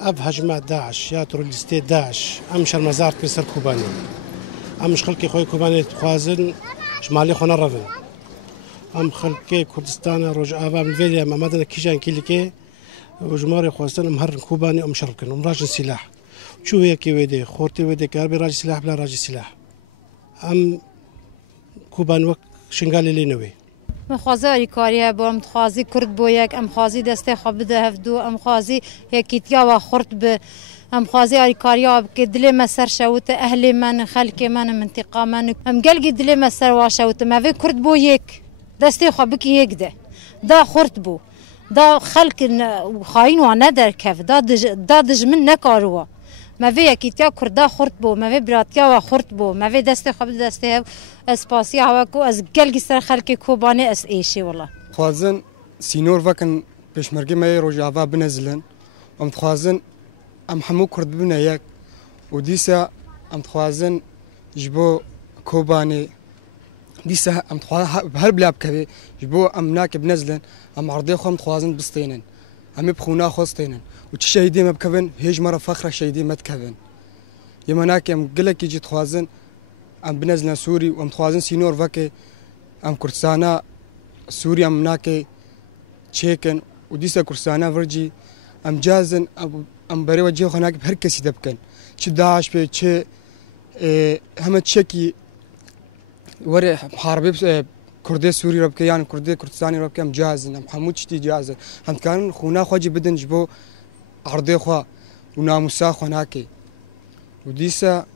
أب هجمات داعش يا ترولستي داعش أمش المزار كسر كوباني أمش خلقي خوي كوباني تخوازن شمالي خونا رفن أم خلقي كردستان روج آبا من فيليا ما مدنا كيجان كيليكي وجماري خواستن مهر كوباني أم شربكن أم راجل سلاح شو هي كي ويدي خورتي ويدي كاربي راجل سلاح بلا راجل سلاح أم كوبان وك شنغالي لينوي مخازی کاریه با مخازی کرد با یک مخازی دسته خواب ده هفدو مخازی یکیتیا و خورد به مخازی کاریا که دل مسر شوت اهل من خلق من منطقه من قلقی دل مسر واشوت ما في کرد با یک دسته خواب کی یک ده دا خورد بو دا خلق خاين و ندر کف دا دجمن نکاروا ما في یکیتیا کردا خورد بو ما في براتیا و خورد بو ما في دسته خواب دسته اسپاسی هوا کو از گلگی سر خلک کوبانی اس ایشی والله خوازن سینور وکن پشمرگی ما روجاوا بنزلن ام خوازن ام حمو کرد بنا یک و دیسا ام خوازن جبو کوبانی دیسا ام خوازن هر بلاب کبی جبو ام ناک بنزلن ام عرضی خو ام خوازن بستینن ام بخونا خوستینن و چه شهیدی مبکون هیچ مره فخر شهیدی متکون یمناک ام گلکی جت خوازن ام بنزلنا سوري وام خوازن سينور فكي ام كردستانا سوري ام ناكي تشيكن وديسا كردستانا فرجي ام جازن ام بري وجه خناك بهركسي دبكن تش داعش بي تش هم تشكي وري حربي كردي سوري ربكي يعني كردي كردستاني ربكي ام جازن ام حمود تشتي جازن هم كان خونا خوجي بدن جبو عرضي خو وناموسا خناكي وديسا